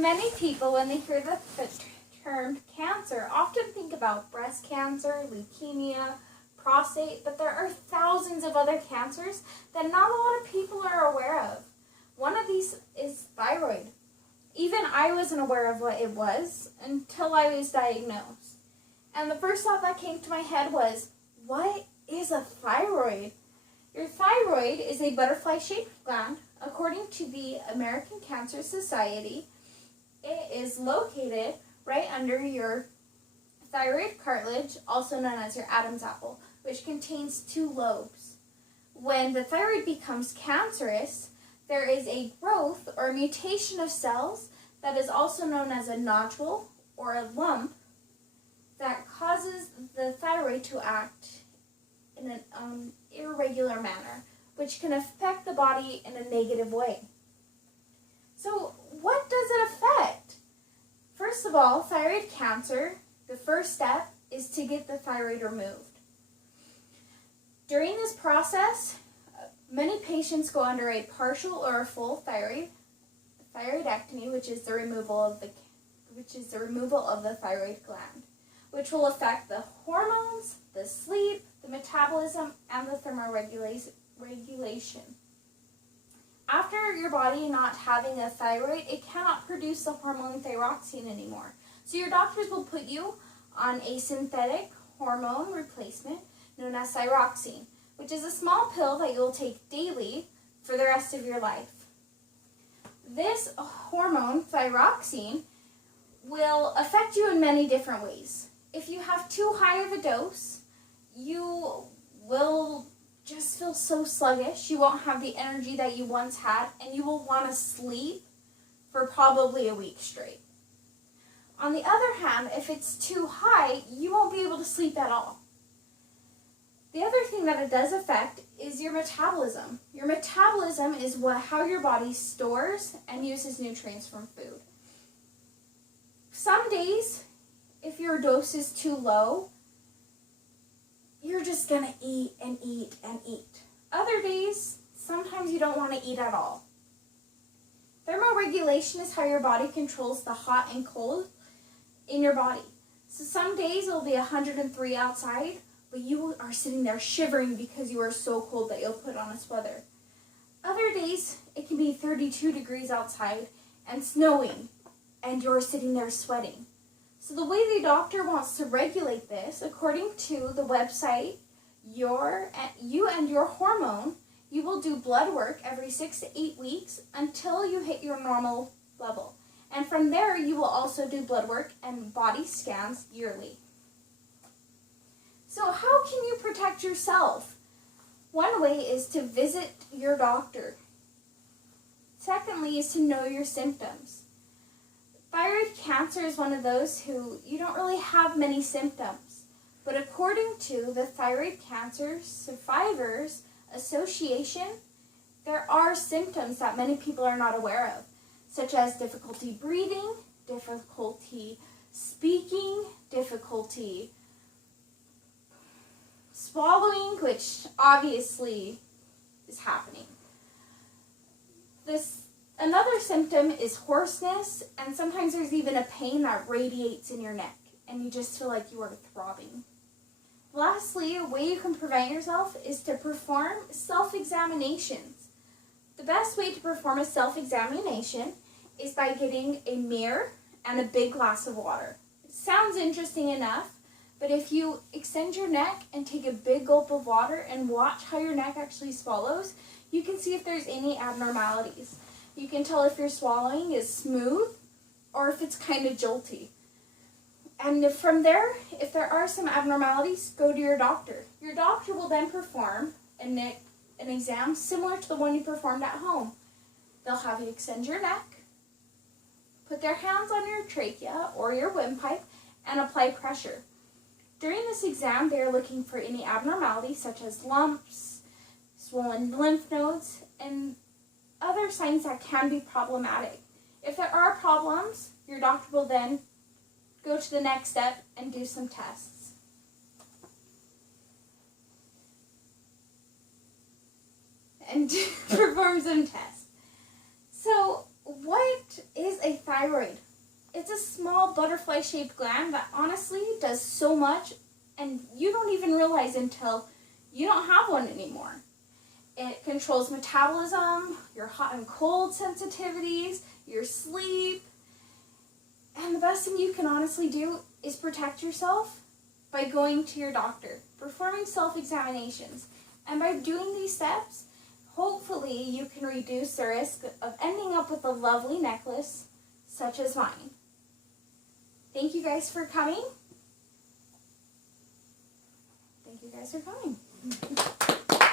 Many people, when they hear the term cancer, often think about breast cancer, leukemia, prostate, but there are thousands of other cancers that not a lot of people are aware of. One of these is thyroid. Even I wasn't aware of what it was until I was diagnosed. And the first thought that came to my head was, what is a thyroid? Your thyroid is a butterfly-shaped gland. According to the American Cancer Society, it is located right under your thyroid cartilage, also known as your Adam's apple, which contains 2 lobes. When the thyroid becomes cancerous, there is a growth or mutation of cells that is also known as a nodule or a lump that causes the thyroid to act in an irregular manner, which can affect the body in a negative way. So what does it affect? First of all, thyroid cancer, the first step is to get the thyroid removed. During this process, many patients go under a partial or a full thyroidectomy, which is the removal of the thyroid gland, which will affect the hormones, the sleep, the metabolism, and the thermoregulation. After your body not having a thyroid, it cannot produce the hormone thyroxine anymore. So your doctors will put you on a synthetic hormone replacement known as thyroxine, which is a small pill that you'll take daily for the rest of your life. This hormone, thyroxine, will affect you in many different ways. If you have too high of a dose, you will just feel so sluggish. You won't have the energy that you once had, and you will want to sleep for probably a week straight. On the other hand, if it's too high, you won't be able to sleep at all. The other thing that it does affect is your metabolism. Your metabolism is how your body stores and uses nutrients from food. Some days, if your dose is too low, you're just going to eat and eat and eat. Other days, sometimes you don't want to eat at all. Thermoregulation is how your body controls the hot and cold in your body. So some days it'll be 103 outside, but you are sitting there shivering because you are so cold that you'll put on a sweater. Other days, it can be 32 degrees outside and snowing, and you're sitting there sweating. So the way the doctor wants to regulate this, according to the website, you and your hormone, you will do blood work every 6 to 8 weeks until you hit your normal level. And from there, you will also do blood work and body scans yearly. So how can you protect yourself? One way is to visit your doctor. Secondly is to know your symptoms. Thyroid cancer is one of those who you don't really have many symptoms, but according to the Thyroid Cancer Survivors Association, there are symptoms that many people are not aware of, such as difficulty breathing, difficulty speaking, difficulty swallowing, which obviously is happening. Another symptom is hoarseness, and sometimes there's even a pain that radiates in your neck, and you just feel like you are throbbing. Lastly, a way you can prevent yourself is to perform self-examinations. The best way to perform a self-examination is by getting a mirror and a big glass of water. It sounds interesting enough, but if you extend your neck and take a big gulp of water and watch how your neck actually swallows, you can see if there's any abnormalities. You can tell if your swallowing is smooth or if it's kind of jolty. And from there, if there are some abnormalities, go to your doctor. Your doctor will then perform an exam similar to the one you performed at home. They'll have you extend your neck, put their hands on your trachea or your windpipe, and apply pressure. During this exam, they are looking for any abnormalities such as lumps, swollen lymph nodes, and other signs that can be problematic. If there are problems, your doctor will then go to the next step and do some tests. And perform some tests. So, what is a thyroid. It's a small butterfly-shaped gland that honestly does so much, and you don't even realize until you don't have one anymore. It controls metabolism, your hot and cold sensitivities, your sleep, and the best thing you can honestly do is protect yourself by going to your doctor, performing self-examinations, and by doing these steps, hopefully you can reduce the risk of ending up with a lovely necklace such as mine. Thank you guys for coming. Thank you guys for coming.